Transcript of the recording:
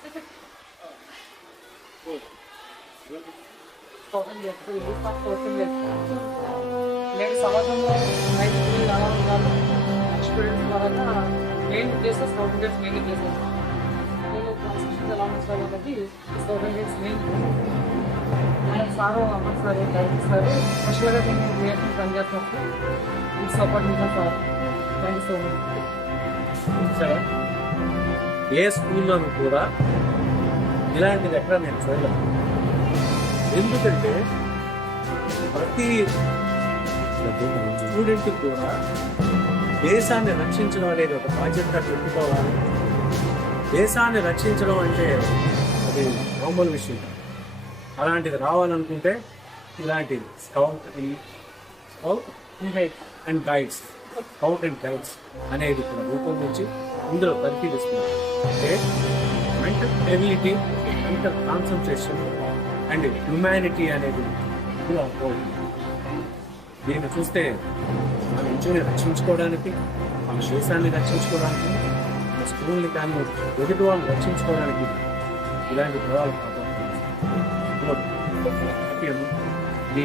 నేను సమాజంలో రైతులు ఎలా ఉండాలో స్టూడెంట్స్ వల్ల main places thousand days main places నేను కన్స్ట్రక్షన్ ఎలా ఉంచాలి అనేది థౌసండ్ డేస్ మెయిన్ సారు అమ్మ సార్ డైరెక్టర్ సార్ స్పెషల్గా నేను రియాక్షన్ పనిచేస్తున్నప్పుడు ఇది సపోర్ట్ ఉంటాను sir. Thank you so much సరే. ఏ స్కూల్లో కూడా ఇలాంటిది ఎక్కడ నేను చూడలేదు. ఎందుకంటే ప్రతి స్టూడెంట్కి కూడా దేశాన్ని రక్షించడం అనేది ఒక బాధ్యతగా పెట్టుకోవాలి. దేశాన్ని రక్షించడం అంటే అది మామూలు విషయం కాదు. అలాంటిది రావాలనుకుంటే ఇలాంటి స్కౌట్ అండ్ గైడ్స్ అనేది కూడా రూపొందించి ఇందులో పరిశీలిస్తున్నారు. అంటే mental ability, mental concentration and humanity అనేది ఇందులో ఉంటుంది. దీన్ని చూస్తే మన ఇంటిని రక్షించుకోవడానికి, మన దేశాన్ని రక్షించుకోవడానికి, మన స్కూల్ని కానీ ఎదుటి వాళ్ళని రక్షించుకోవడానికి ఇలాంటి ప్రభావాలు ఈ